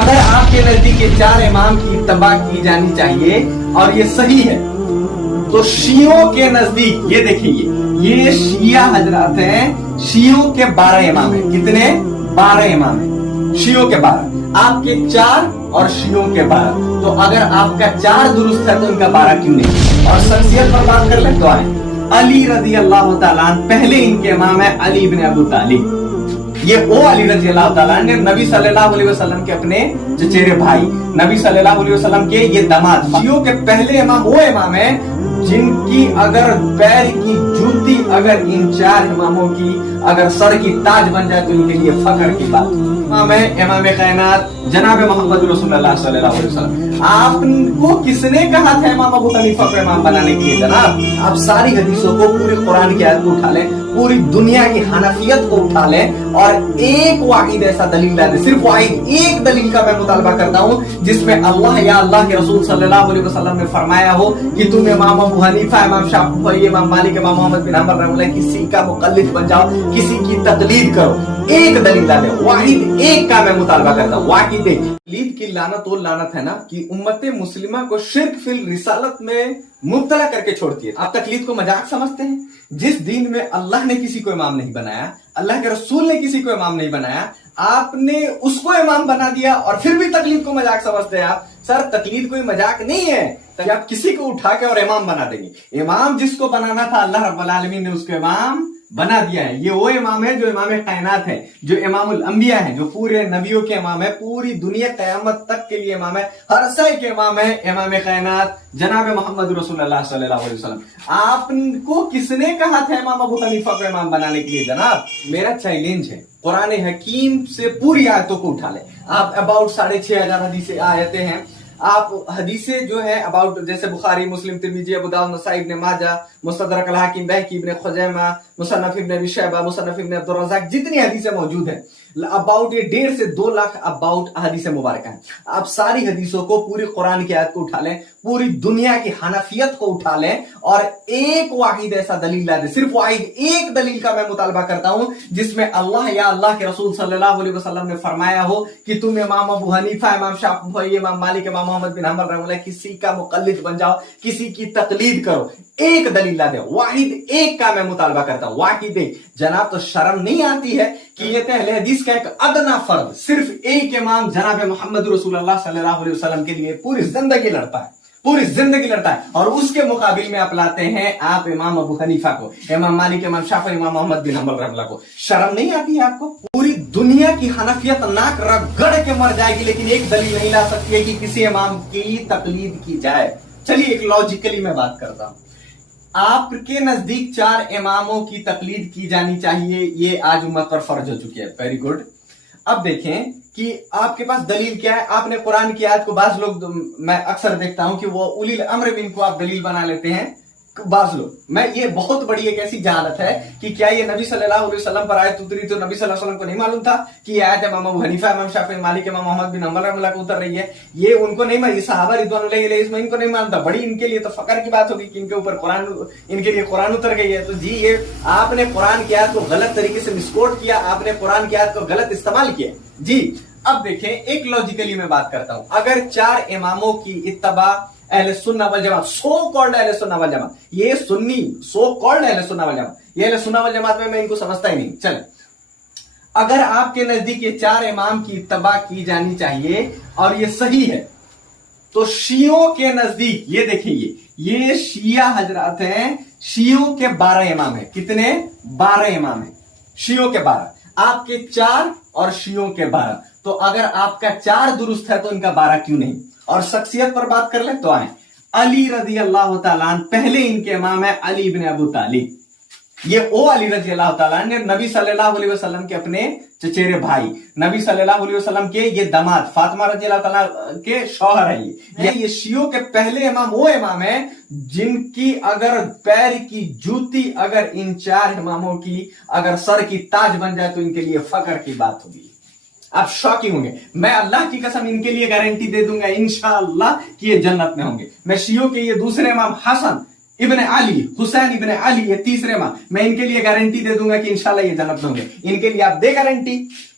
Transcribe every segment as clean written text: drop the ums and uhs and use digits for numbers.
अगर आपके नजदीक ये चार इमाम की इत्तबा की जानी चाहिए और ये सही है, तो शियों के नजदीक ये देखिए, ये शिया हजरात हैं, शियों के 12 इमाम है। कितने? 12 इमाम है, शियों के 12, आपके 4 और शियों के 12। तो अगर आपका 4 दुरुस्त है तो इनका 12 क्यों नहीं? और शख्सियत पर बात कर ले तो आए, अली रजी अल्लाह तआला अन्हु पहले इनके इमाम है, अली इब्न अबू तालिब। ये वो अली रजी अल्लाह तआला अन्हु ने नबी सल्लल्लाहु अलैहि वसल्लम के अपने चचेरे भाई, नबी सल्लल्लाहु अलैहि वसल्लम के ये दामाद। शियों के पहले इमाम वो इमाम है जिनकी अगर पैर की जूती अगर इन 4 इमामों की अगर सर की ताज बन जाए तो इनके लिए फख्र की बात। इमाम है इमाम कायनात जनाब मोहम्मद रसूलुल्लाह सल्लल्लाहु अलैहि वसल्लम। आपको किसने कहा था इमाम अबू हनीफा को इमाम बनाने के लिए? जनाब, आप सारी हदीसों को, पूरे कुरान की आयत को उठा लें, पूरी दुनिया की हनफियत को उठा लें और एक वाहिद ऐसा दलील ला दे, सिर्फ वाहिद एक दलील का मैं मुतालबा करता हूँ जिसमें अल्लाह या अल्लाह के रसूल सल्लल्लाहु अलैहि वसल्लम ने फरमाया हो कि तुम इमाम अबू हनीफा, इमाम शाफी, इमाम मालिक, इमाम मोहम्मद बिन हंबल रहमतुल्लाह किसी का मुकल्लिद बन जाओ, किसी की तकलीद करो। एक दलील ला दे, वाहिद एक का मैं मुतालबा करता हूँ, वाहिद एक। तकलीद की लानत वो लानत है ना कि उम्मत मुस्लिमा को शिर्क फिल रिसालत में मुब्तला करके छोड़ती है। आप तकलीद को मजाक समझते हैं? जिस दीन में अल्लाह ने किसी को इमाम नहीं बनाया, अल्लाह के रसूल ने किसी को इमाम नहीं बनाया, आपने उसको इमाम बना दिया और फिर भी तकलीद को मजाक समझते हैं आप। सर, तकलीद कोई मजाक नहीं है कि आप किसी को उठा के और इमाम बना देंगे। इमाम जिसको बनाना था अल्लाह रब्बुल आलमीन ने उसको इमाम बना दिया है। ये वो इमाम है जो इमाम कायनात है, जो इमामुल अंबिया है, जो पूरे नबियों के इमाम है, पूरी दुनिया कयामत तक के लिए इमाम है, हर साल के इमाम है, इमाम कायनात जनाब मोहम्मद रसूलुल्लाह सल्लल्लाहु अलैहि वसल्लम। आपको किसने कहा था इमाम अबू हनीफा को इमाम बनाने के लिए? जनाब, मेरा चैलेंज है, कुरान हकीम से पूरी आयतों को उठा ले। आप अबाउट 6500 हदीसें आयतें हैं, आप हदीसें जो है अबाउट जैसे बुखारी, मुस्लिम, तिरमिजी, अबू दाऊद, नसाई, इब्न माजा, मुस्तदरक अल हाकिम, बैहकी, इब्न खुजैमा, मुसन्नफ इब्न अबी शैबा, मुसन्नफ इब्न अब्दुर रज़्ज़ाक, जितनी हदीसें मौजूद है अबाउट ये 1.5 से 2 लाख अबाउट हदीसें मुबारक हैं। आप सारी हदीसों को, पूरी कुरान की आयत को उठा लें, पूरी दुनिया की हनफियत को उठा लें और एक वाहिद ऐसा दलील ला दे, सिर्फ वाहिद एक दलील का मैं मुतालबा करता हूं जिसमें अल्लाह या अल्लाह के रसूल सल्लल्लाहु अलैहि वसल्लम ने फरमाया हो कि तुम इमाम अबू हनीफा, इमाम शाफी, इमाम मालिक, इमाम मोहम्मद बिन हंबल रहमतुल्लाह किसी का मुकल्लिद बन जाओ, किसी की तकलीद करो। एक दलील ला दे, वाहिद एक का मैं मुतालबा करता हूं, वाहिद एक। जनाब, तो शर्म नहीं आती है कि ये अहले हदीस का एक अदना फर्द सिर्फ एक इमाम जनाब मोहम्मद रसूलुल्लाह सल्लल्लाहु अलैहि वसल्लम के लिए पूरी जिंदगी लड़ता है, पूरी जिंदगी लड़ता है, और उसके मुकाबिल में आप लाते हैं आप इमाम अबू हनीफा को, इमाम मालिक, इमाम शाफी, इमाम मोहम्मद बिन हंबल रहमतुल्लाह को। शर्म नहीं आती है आपको? पूरी दुनिया की हनफियत नाक रगड़ के मर जाएगी लेकिन एक दलील नहीं ला सकती है कि किसी इमाम की तकलीद की जाए। चलिए एक लॉजिकली मैं बात करता हूं। आपके नजदीक 4 इमामों की तकलीद की जानी चाहिए, ये आज उम्मत पर फर्ज हो चुकी है। Very good. अब देखें कि आपके पास दलील क्या है। आपने कुरान की आयत को, बाज लोग, मैं अक्सर देखता हूं कि वो उलिल अम्र बिन को आप दलील बना लेते हैं, बाज लोग। मैं, ये बहुत बड़ी एक ऐसी जहालत है कि क्या ये नबी सल्लल्लाहु अलैहि वसल्लम पर आयत उतरी तो नबी सल्लल्लाहु अलैहि वसल्लम को नहीं मालूम था कि ये आयत इमाम अबू हनीफा, इमाम शाफी, मालिक, इमाम मोहम्मद बिन हंबल रहमतुल्लाह को उतर रही है? ये उनको नहीं मालूम, सहाबा रिज़वानुल्लाहि अलैहिम इसमें इनको नहीं मालूम था। बड़ी इनके लिए तो फकर की बात होगी कि इनके ऊपर कुरान, इनके लिए कुरान उतर गई है। तो जी, ये आपने कुरान की आयत को गलत तरीके से मिसकोट किया, आपने कुरान की आयत को गलत इस्तेमाल किया जी। अब देखें, एक लॉजिकली मैं बात करता हूं। अगर 4 इमामों की इत्तबा अहले सुन्ना वल जमात, सो कॉल्ड अहले सुन्ना वल जमात, ये सुन्नी सो कॉल्ड अहले सुन्ना वल जमात, ये अहले सुन्ना वल जमात में मैं इनको समझता ही नहीं। चल, अगर आपके नजदीक ये 4 इमाम की इत्तबा की जानी चाहिए और ये सही है, तो शियों के नजदीक ये देखिए, ये शिया हजरात हैं, शियों के 12 इमाम है। कितने? 12 इमाम है, शियों के 12, आपके 4 और शियों के 12। तो अगर आपका 4 दुरुस्त है तो इनका 12 क्यों नहीं? और शख्सियत पर बात कर ले तो आए, अली रजी अल्लाह तआला अन्हु पहले इनके इमाम है, अली इब्न अबू तालिब। ये ओ अली रजी अल्लाह तआला अन्हु ने नबी सल्लल्लाहु अलैहि वसल्लम के अपने चचेरे भाई, नबी सल्लल्लाहु अलैहि वसल्लम के ये दामाद, फातिमा रजी अल्लाह तआला के शौहर है। ये शियों के पहले इमाम वो इमाम है जिनकी अगर पैर की जूती अगर इन 4 इमामों की अगर सर की ताज बन जाए तो इनके लिए फख्र की बात होगी। आप शॉकिंग होंगे। मैं अल्लाह की कसम इनके लिए गारंटी दे दूंगा इंशाअल्लाह कि ये जन्नत में होंगे। मैं शियों के ये दूसरे इमाम हसन इब्न अली, हुसैन इब्न अली, ये तीसरे इमाम, मैं इनके लिए गारंटी दे दूंगा कि इंशाअल्लाह ये जन्नत में होंगे। इनके लिए आप दे गारंटी।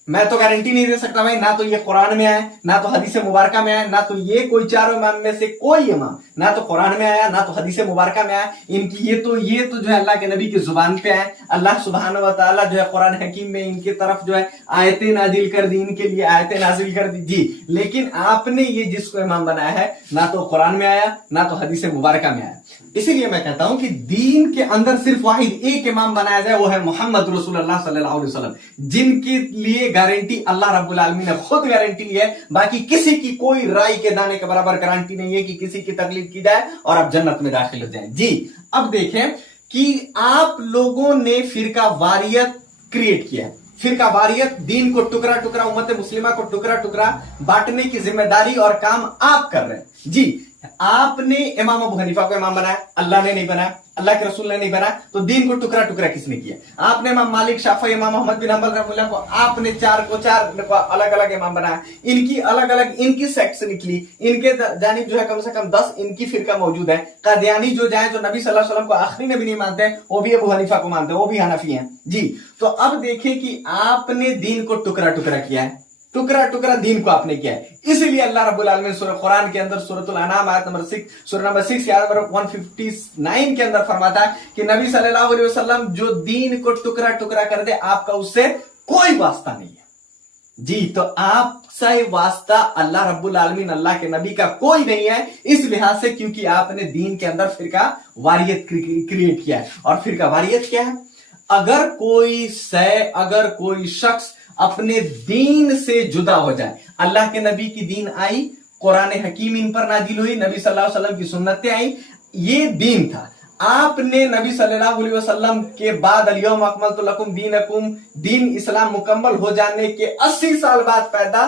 मैं तो गारंटी नहीं दे सकता भाई, ना तो ये कुरान में आया, ना तो हदीस मुबारका में आया, ना तो ये कोई चारों इमाम में से कोई इमाम ना तो कुरान में आया, ना तो हदीस मुबारका में आया। इनकी ये तो जो है अल्लाह के नबी की जुबान पे आए। अल्लाह सुब्हानहू व तआला जो है कुरान हकीम में इनके तरफ जो है आयतें नाजिल कर दी, इनके लिए आयतें नाजिल कर दी जी। लेकिन आपने ये जिसको इमाम बनाया है, ना तो कुरान में आया, ना तो हदीस मुबारका में आया। इसीलिए मैं कहता हूं कि दीन के अंदर सिर्फ वाहिद एक इमाम बनाया जाए, वो है मोहम्मद रसूलुल्लाह सल्लल्लाहु अलैहि वसल्लम, जिनके लिए गारंटी अल्लाह रब्बुल आलमीन ने खुद गारंटी ली है। बाकी किसी की कोई राय के दाने के बराबर गारंटी नहीं है कि किसी की तकलीफ की जाए और आप जन्नत में दाखिल हो जाएं जी। अब देखें कि आप लोगों ने फिरका वारियत क्रिएट किया। फिरका वारियत, दीन को टुकड़ा टुकड़ा, उम्मत मुस्लिमा को टुकड़ा टुकड़ा बांटने की जिम्मेदारी और काम आप कर रहे हैं जी। आपने इमाम अबू हनीफा को इमाम बनाया, अल्लाह ने नहीं बनाया, अल्लाह के रसूल ने नहीं बनाया, तो दीन को टुकड़ा टुकड़ा किसने किया? आपने इमाम मालिक, शाफी, इमाम अहमद बिन हंबल रहमतुल्लाह को आपने चार अलग अलग इमाम बनाया। इनकी अलग अलग इनकी सेक्ट्स निकली, इनके जानिब जो है कम से कम 10 इनकी फिरका मौजूद है। कादियानी जो जाए, जो नबी सल्लल्लाहु अलैहि वसल्लम को आखिरी नबी नहीं मानते हैं, वो भी अबू हनीफा को मानते हैं, वो भी हनफी हैं जी। तो अब देखिए कि आपने दीन को टुकड़ा टुकड़ा किया है, टुकड़ा टुकड़ा दीन को आपने किया है। इसलिए अल्लाह रब्बुल आलमीन सूरह कुरान के अंदर सूरतुल अनाम आयत नंबर 6 सूरह नंबर 6 आयत नंबर 159 के अंदर फरमाता है कि नबी सल्लल्लाहु अलैहि वसल्लम जो दीन को टुकड़ा टुकड़ा कर दे, आपका उससे कोई वास्ता नहीं है जी। तो आपसे वास्ता अल्लाह रब्बुल आलमीन, अल्लाह के नबी का कोई नहीं है, इस लिहाज से क्योंकि आपने दीन के अंदर फिरका वारियत क्रिएट किया है। और फिरका वारियत क्या है? अगर कोई शख्स अपने दीन से जुदा हो जाए, अल्लाह के नबी की दीन आई, कुरान हकीम इन पर नाजिल हुई, नबी सल्लल्लाहु अलैहि वसल्लम की सुन्नतें आई, ये दीन था। आपने नबी सल्लल्लाहु अलैहि वसल्लम के बाद अल-यौम अकमलतु लकुम दीनकुम, दीन इस्लाम मुकम्मल हो जाने के 80 साल बाद पैदा,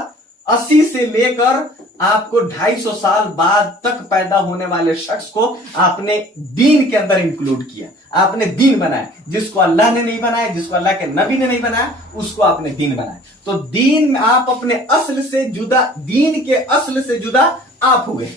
80 से लेकर आपको 250 साल बाद तक पैदा होने वाले शख्स को आपने दीन के अंदर इंक्लूड किया, आपने दीन बनाया। जिसको अल्लाह ने नहीं बनाया, जिसको अल्लाह के नबी ने नहीं बनाया, उसको आपने दीन बनाया। तो दीन आप अपने असल से जुदा, दीन के असल से जुदा आप हुए,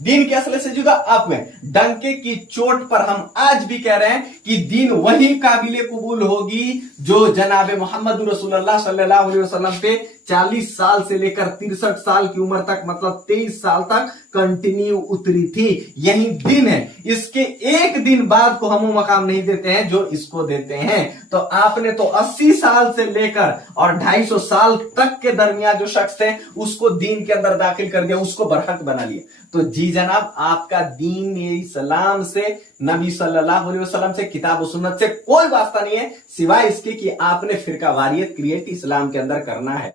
दीन के असल से जुदा आप हुए। डंके की चोट पर हम आज भी कह रहे हैं कि दीन वही काबिल कबूल होगी जो जनाब मोहम्मद रसूलुल्लाह सल्लल्लाहु अलैहि वसल्लम पे 40 साल से लेकर 63 साल की उम्र तक, मतलब 23 साल तक कंटिन्यू उतरी थी। यही दिन है। इसके एक दिन बाद को हम वो मकाम नहीं देते हैं जो इसको देते हैं। तो आपने तो 80 साल से लेकर और 250 साल तक के दरमियान जो शख्स थे उसको दीन के अंदर दाखिल कर दिया, उसको बरहक बना लिया। तो जी जनाब, आपका दीन इस्लाम से, नबी सल्लल्लाहु अलैहि वसल्लम से, किताब और सुन्नत से कोई वास्ता नहीं है, सिवाय इसके कि आपने फिरका वारियत क्रिएट इस्लाम के अंदर करना है।